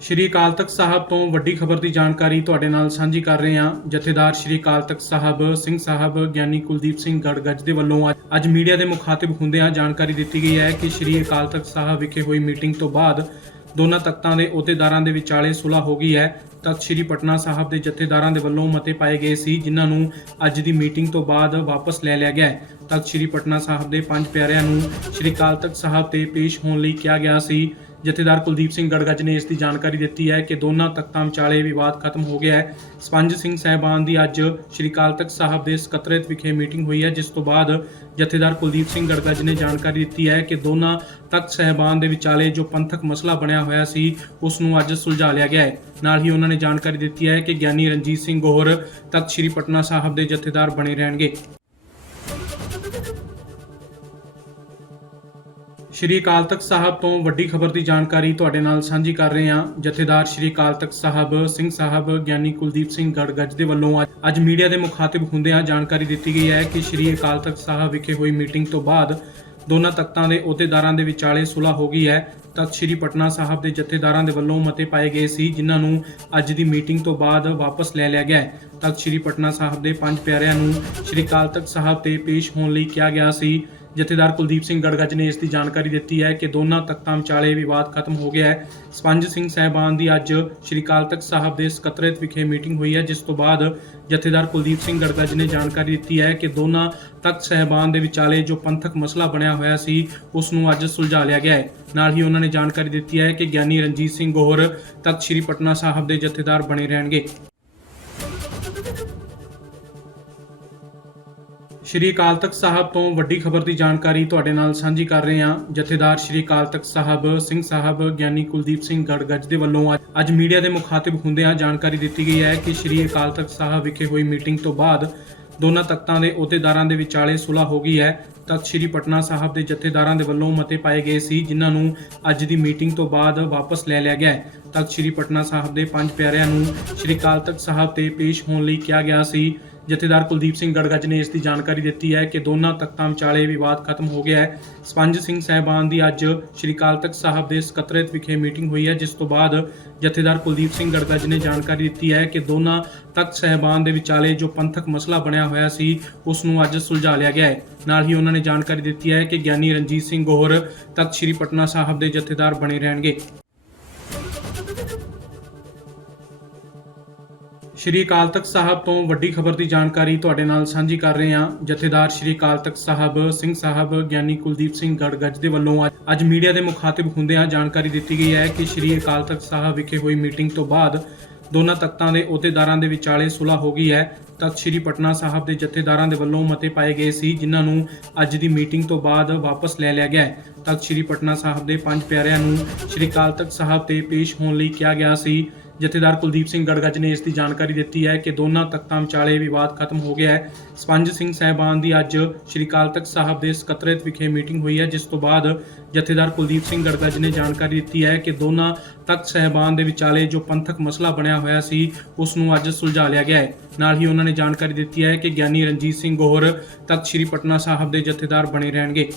ਸ਼੍ਰੀ ਅਕਾਲ ਤਖਤ ਸਾਹਿਬ ਤੋਂ ਵੱਡੀ ਖਬਰ ਦੀ ਜਾਣਕਾਰੀ ਤੁਹਾਡੇ ਨਾਲ ਸਾਂਝੀ ਕਰ ਰਹੇ ਹਾਂ। ਜਥੇਦਾਰ ਸ਼੍ਰੀ ਅਕਾਲ ਤਖਤ ਸਾਹਿਬ, ਸਿੰਘ ਸਾਹਿਬ, ਗਿਆਨੀ ਕੁਲਦੀਪ ਸਿੰਘ ਗੜਗੱਜ ਦੇ ਵੱਲੋਂ ਅੱਜ- ਅੱਜ ਮੀਡੀਆ ਦੇ ਮੁਖਾਤਿਬ ਹੁੰਦਿਆਂ ਜਾਣਕਾਰੀ ਦਿੱਤੀ ਗਈ ਹੈ ਕਿ ਸ਼੍ਰੀ ਅਕਾਲ ਤਖਤ ਸਾਹਿਬ ਵਿਖੇ ਹੋਈ ਮੀਟਿੰਗ ਤੋਂ ਬਾਅਦ ਦੋਨਾਂ ਤਖਤਾਂ ਦੇ ਅਹੁਦੇਦਾਰਾਂ ਦੇ ਵਿਚਾਲੇ ਸੁਲ੍ਹਾ ਹੋ ਗਈ ਹੈ। ਤਖਤ ਸ਼੍ਰੀ ਪਟਨਾ ਸਾਹਿਬ ਦੇ ਜਥੇਦਾਰਾਂ ਦੇ ਵੱਲੋਂ ਮਤੇ ਪਾਏ ਗਏ ਸੀ, ਜਿਨ੍ਹਾਂ ਨੂੰ ਅੱਜ ਦੀ ਮੀਟਿੰਗ ਤੋਂ ਬਾਅਦ ਵਾਪਸ ਲੈ ਲਿਆ ਗਿਆ ਤਖਤ ਸ਼੍ਰੀ ਪਟਨਾ ਸਾਹਿਬ ਦੇ ਪੰਜ ਪਿਆਰਿਆਂ ਨੂੰ ਸ਼੍ਰੀ ਅਕਾਲ ਤਖਤ ਸਾਹਿਬ ਤੇ ਪੇਸ਼ ਹੋਣ ਲਈ ਕਿਹਾ ਗਿਆ ਸੀ। ਜਥੇਦਾਰ ਕੁਲਦੀਪ ਸਿੰਘ ਗੜਗੱਜ ਨੇ ਇਸ ਦੀ ਜਾਣਕਾਰੀ ਦਿੱਤੀ ਹੈ ਕਿ ਦੋਨਾਂ ਤਖਤਾਂ ਵਿਚਾਲੇ ਵਿਵਾਦ ਖਤਮ ਹੋ ਗਿਆ ਹੈ। ਸਪੰਜ ਸਿੰਘ ਸਹਿਬਾਨ ਦੀ ਅੱਜ ਸ਼੍ਰੀ ਅਕਾਲ ਤਖਤ ਸਾਹਿਬ ਦੇ ਸਕੱਤਰੇਤ ਵਿਖੇ ਮੀਟਿੰਗ ਹੋਈ ਹੈ, ਜਿਸ ਤੋਂ ਬਾਅਦ ਜਥੇਦਾਰ ਕੁਲਦੀਪ ਸਿੰਘ ਗੜਗੱਜ ਨੇ ਜਾਣਕਾਰੀ ਦਿੱਤੀ ਹੈ ਕਿ ਦੋਨਾਂ ਤਖਤ ਸਹਿਬਾਨ ਦੇ ਵਿਚਾਲੇ ਜੋ ਪੰਥਕ ਮਸਲਾ ਬਣਿਆ ਹੋਇਆ ਸੀ, ਉਸ ਨੂੰ ਅੱਜ ਸੁਲਝਾ ਲਿਆ ਗਿਆ ਹੈ। ਨਾਲ ਹੀ ਉਹਨਾਂ ਨੇ ਜਾਣਕਾਰੀ ਦਿੱਤੀ ਹੈ ਕਿ ਗਿਆਨੀ ਰਣਜੀਤ ਸਿੰਘ ਗੋਹਰ ਤਖਤ ਸ਼੍ਰੀ ਪਟਨਾ ਸਾਹਿਬ ਦੇ ਜਥੇਦਾਰ ਬਣੇ ਰਹਿਣਗੇ। ਸ਼੍ਰੀ ਅਕਾਲ ਤਖਤ ਸਾਹਿਬ ਤੋਂ ਵੱਡੀ ਖਬਰ ਦੀ ਜਾਣਕਾਰੀ ਤੁਹਾਡੇ ਨਾਲ ਸਾਂਝੀ ਕਰ ਰਹੇ ਹਾਂ। ਜਥੇਦਾਰ ਸ਼੍ਰੀ ਅਕਾਲ ਤਖਤ ਸਾਹਿਬ, ਸਿੰਘ ਸਾਹਿਬ, ਗਿਆਨੀ ਕੁਲਦੀਪ ਸਿੰਘ ਗੜਗੱਜ ਦੇ ਵੱਲੋਂ ਅੱਜ- ਮੀਡੀਆ ਦੇ ਮੁਖਾਤਿਬ ਹੁੰਦਿਆਂ ਜਾਣਕਾਰੀ ਦਿੱਤੀ ਗਈ ਹੈ ਕਿ ਸ਼੍ਰੀ ਅਕਾਲ ਤਖਤ ਸਾਹਿਬ ਵਿਖੇ ਹੋਈ ਮੀਟਿੰਗ ਤੋਂ ਬਾਅਦ ਦੋਨਾਂ ਤਖਤਾਂ ਦੇ ਅਹੁਦੇਦਾਰਾਂ ਦੇ ਵਿਚਾਲੇ ਸੁਲਹ ਹੋ ਗਈ ਹੈ। ਤਖਤ ਸ਼੍ਰੀ ਪਟਨਾ ਸਾਹਿਬ ਦੇ ਜਥੇਦਾਰਾਂ ਦੇ ਵੱਲੋਂ ਮਤੇ ਪਾਏ ਗਏ ਸੀ, ਜਿਨ੍ਹਾਂ ਨੂੰ ਅੱਜ ਦੀ ਮੀਟਿੰਗ ਤੋਂ ਬਾਅਦ ਵਾਪਸ ਲੈ ਲਿਆ ਗਿਆ ਤਖਤ ਸ਼੍ਰੀ ਪਟਨਾ ਸਾਹਿਬ ਦੇ ਪੰਜ ਪਿਆਰਿਆਂ ਨੂੰ ਸ਼੍ਰੀ ਅਕਾਲ ਤਖਤ ਸਾਹਿਬ ਤੇ ਪੇਸ਼ ਹੋਣ ਲਈ ਕਿਹਾ ਗਿਆ ਸੀ। ਜਥੇਦਾਰ ਕੁਲਦੀਪ ਸਿੰਘ ਗੜਗੱਜ ਨੇ ਇਸ ਦੀ ਜਾਣਕਾਰੀ ਦਿੱਤੀ ਹੈ ਕਿ ਦੋਨਾਂ ਤਖਤਾਂ ਵਿਚਾਲੇ ਵਿਵਾਦ ਖਤਮ ਹੋ ਗਿਆ ਹੈ। ਸਪੰਜ ਸਿੰਘ ਸਹਿਬਾਨ ਦੀ ਅੱਜ ਸ਼੍ਰੀ ਅਕਾਲ ਤਖਤ ਸਾਹਿਬ ਦੇ ਸਕੱਤਰੇਤ ਵਿਖੇ ਮੀਟਿੰਗ ਹੋਈ ਹੈ, ਜਿਸ ਤੋਂ ਬਾਅਦ ਜਥੇਦਾਰ ਕੁਲਦੀਪ ਸਿੰਘ ਗੜਗੱਜ ਨੇ ਜਾਣਕਾਰੀ ਦਿੱਤੀ ਹੈ ਕਿ ਦੋਨਾਂ ਤਖਤ ਸਹਿਬਾਨ ਦੇ ਵਿਚਾਲੇ ਜੋ ਪੰਥਕ ਮਸਲਾ ਬਣਿਆ ਹੋਇਆ ਸੀ, ਉਸ ਨੂੰ ਅੱਜ ਸੁਲਝਾ ਲਿਆ ਗਿਆ ਹੈ। ਨਾਲ ਹੀ ਉਹਨਾਂ ਨੇ ਜਾਣਕਾਰੀ ਦਿੱਤੀ ਹੈ ਕਿ ਗਿਆਨੀ ਰਣਜੀਤ ਸਿੰਘ ਗੋਹਰ ਤਖਤ ਸ਼੍ਰੀ ਪਟਨਾ ਸਾਹਿਬ ਦੇ ਜਥੇਦਾਰ ਬਣੇ ਰਹਿਣਗੇ। ਸ਼੍ਰੀ ਅਕਾਲ ਤਖਤ ਸਾਹਿਬ ਤੋਂ ਵੱਡੀ ਖਬਰ ਦੀ ਜਾਣਕਾਰੀ ਤੁਹਾਡੇ ਨਾਲ ਸਾਂਝੀ ਕਰ ਰਹੇ ਹਾਂ। ਜਥੇਦਾਰ ਸ਼੍ਰੀ ਅਕਾਲ ਤਖਤ ਸਾਹਿਬ, ਸਿੰਘ ਸਾਹਿਬ, ਗਿਆਨੀ ਕੁਲਦੀਪ ਸਿੰਘ ਗੜਗੱਜ ਦੇ ਵੱਲੋਂ ਅੱਜ- ਮੀਡੀਆ ਦੇ ਮੁਖਾਤਿਬ ਹੁੰਦਿਆਂ ਜਾਣਕਾਰੀ ਦਿੱਤੀ ਗਈ ਹੈ ਕਿ ਸ਼੍ਰੀ ਅਕਾਲ ਤਖਤ ਸਾਹਿਬ ਵਿਖੇ ਹੋਈ ਮੀਟਿੰਗ ਤੋਂ ਬਾਅਦ ਦੋਨਾਂ ਤਖਤਾਂ ਦੇ ਅਹੁਦੇਦਾਰਾਂ ਦੇ ਵਿਚਾਲੇ ਸੁਲ੍ਹਾ ਹੋ ਗਈ ਹੈ। ਤਖਤ ਸ਼੍ਰੀ ਪਟਨਾ ਸਾਹਿਬ ਦੇ ਜਥੇਦਾਰਾਂ ਦੇ ਵੱਲੋਂ ਮਤੇ ਪਾਏ ਗਏ ਸੀ, ਜਿਨ੍ਹਾਂ ਨੂੰ ਅੱਜ ਦੀ ਮੀਟਿੰਗ ਤੋਂ ਬਾਅਦ ਵਾਪਸ ਲੈ ਲਿਆ ਗਿਆ ਹੈ। ਤਖਤ ਸ਼੍ਰੀ ਪਟਨਾ ਸਾਹਿਬ ਦੇ ਪੰਜ ਪਿਆਰਿਆਂ ਨੂੰ ਸ਼੍ਰੀ ਅਕਾਲ ਤਖਤ ਸਾਹਿਬ ਤੇ ਪੇਸ਼ ਹੋਣ ਲਈ ਕਿਹਾ ਗਿਆ ਸੀ। ਜਥੇਦਾਰ ਕੁਲਦੀਪ ਸਿੰਘ ਗੜਗੱਜ ਨੇ ਇਸ ਦੀ ਜਾਣਕਾਰੀ ਦਿੱਤੀ ਹੈ ਕਿ ਦੋਨਾਂ ਤਖਤਾਂ ਵਿਚਾਲੇ ਵਿਵਾਦ ਖਤਮ ਹੋ ਗਿਆ ਹੈ। ਸਪੰਜ ਸਿੰਘ ਸਹਿਬਾਨ ਦੀ ਅੱਜ ਸ਼੍ਰੀ ਅਕਾਲ ਤਖਤ ਸਾਹਿਬ ਦੇ ਸਕੱਤਰੇਤ ਵਿਖੇ ਮੀਟਿੰਗ ਹੋਈ ਹੈ, ਜਿਸ ਤੋਂ ਬਾਅਦ ਜਥੇਦਾਰ ਕੁਲਦੀਪ ਸਿੰਘ ਗੜਗੱਜ ਨੇ ਜਾਣਕਾਰੀ ਦਿੱਤੀ ਹੈ ਕਿ ਦੋਨਾਂ ਤਖਤ ਸਹਿਬਾਨ ਦੇ ਵਿਚਾਲੇ ਜੋ ਪੰਥਕ ਮਸਲਾ ਬਣਿਆ ਹੋਇਆ ਸੀ, ਉਸ ਨੂੰ ਅੱਜ ਸੁਲਝਾ ਲਿਆ ਗਿਆ ਹੈ। ਨਾਲ ਹੀ ਉਹਨਾਂ ਨੇ ਜਾਣਕਾਰੀ ਦਿੱਤੀ ਹੈ ਕਿ ਗਿਆਨੀ ਰਣਜੀਤ ਸਿੰਘ ਗੋਹਰ ਤਖਤ ਸ਼੍ਰੀ ਪਟਨਾ ਸਾਹਿਬ ਦੇ ਜਥੇਦਾਰ ਬਣੇ ਰਹਿਣਗੇ। ਸ਼੍ਰੀ ਅਕਾਲ ਤਖਤ ਸਾਹਿਬ ਤੋਂ ਵੱਡੀ ਖਬਰ ਦੀ ਜਾਣਕਾਰੀ ਤੁਹਾਡੇ ਨਾਲ ਸਾਂਝੀ ਕਰ ਰਹੇ ਹਾਂ। ਜਥੇਦਾਰ ਸ਼੍ਰੀ ਅਕਾਲ ਤਖਤ ਸਾਹਿਬ, ਸਿੰਘ ਸਾਹਿਬ, ਗਿਆਨੀ ਕੁਲਦੀਪ ਸਿੰਘ ਗੜਗੱਜ ਦੇ ਵੱਲੋਂ ਅੱਜ- ਮੀਡੀਆ ਦੇ ਮੁਖਾਤਿਬ ਹੁੰਦਿਆਂ ਜਾਣਕਾਰੀ ਦਿੱਤੀ ਗਈ ਹੈ ਕਿ ਸ਼੍ਰੀ ਅਕਾਲ ਤਖਤ ਸਾਹਿਬ ਵਿਖੇ ਹੋਈ ਮੀਟਿੰਗ ਤੋਂ ਬਾਅਦ ਦੋਨਾਂ ਤਖਤਾਂ ਦੇ ਅਹੁਦੇਦਾਰਾਂ ਦੇ ਵਿਚਾਲੇ ਸੁਲ੍ਹਾ ਹੋ ਗਈ ਹੈ। ਤਖਤ ਸ਼੍ਰੀ ਪਟਨਾ ਸਾਹਿਬ ਦੇ ਜਥੇਦਾਰਾਂ ਦੇ ਵੱਲੋਂ ਮਤੇ ਪਾਏ ਗਏ ਸੀ, ਜਿਨ੍ਹਾਂ ਨੂੰ ਅੱਜ ਦੀ ਮੀਟਿੰਗ ਤੋਂ ਬਾਅਦ ਵਾਪਸ ਲੈ ਲਿਆ ਗਿਆ ਤਖਤ ਸ਼੍ਰੀ ਪਟਨਾ ਸਾਹਿਬ ਦੇ ਪੰਜ ਪਿਆਰਿਆਂ ਨੂੰ ਸ਼੍ਰੀ ਅਕਾਲ ਤਖਤ ਸਾਹਿਬ ਤੇ ਪੇਸ਼ ਹੋਣ ਲਈ ਕਿਹਾ ਗਿਆ ਸੀ। ਜਥੇਦਾਰ ਕੁਲਦੀਪ ਸਿੰਘ ਗੜਗੱਜ ਨੇ ਇਸ ਦੀ ਜਾਣਕਾਰੀ ਦਿੱਤੀ ਹੈ ਕਿ ਦੋਨਾਂ ਤਖਤਾਂ ਵਿਚਾਲੇ ਵਿਵਾਦ ਖਤਮ ਹੋ ਗਿਆ ਹੈ। ਸਪੰਜ ਸਿੰਘ ਸਹਿਬਾਨ ਦੀ ਅੱਜ ਸ਼੍ਰੀ ਅਕਾਲ ਤਖਤ ਸਾਹਿਬ ਦੇ ਸਕੱਤਰੇਤ ਵਿਖੇ ਮੀਟਿੰਗ ਹੋਈ ਹੈ, ਜਿਸ ਤੋਂ ਬਾਅਦ ਜਥੇਦਾਰ ਕੁਲਦੀਪ ਸਿੰਘ ਗੜਗੱਜ ਨੇ ਜਾਣਕਾਰੀ ਦਿੱਤੀ ਹੈ ਕਿ ਦੋਨਾਂ ਤਖਤ ਸਹਿਬਾਨ ਦੇ ਵਿਚਾਲੇ ਜੋ ਪੰਥਕ ਮਸਲਾ ਬਣਿਆ ਹੋਇਆ ਸੀ, ਉਸ ਨੂੰ ਅੱਜ ਸੁਲਝਾ ਲਿਆ ਗਿਆ ਹੈ। ਨਾਲ ਹੀ ਉਹਨਾਂ ਨੇ ਜਾਣਕਾਰੀ ਦਿੱਤੀ ਹੈ ਕਿ ਗਿਆਨੀ ਰਣਜੀਤ ਸਿੰਘ ਗੋਹਰ ਤਖਤ ਸ਼੍ਰੀ ਪਟਨਾ ਸਾਹਿਬ ਦੇ ਜਥੇਦਾਰ ਬਣੇ ਰਹਿਣਗੇ।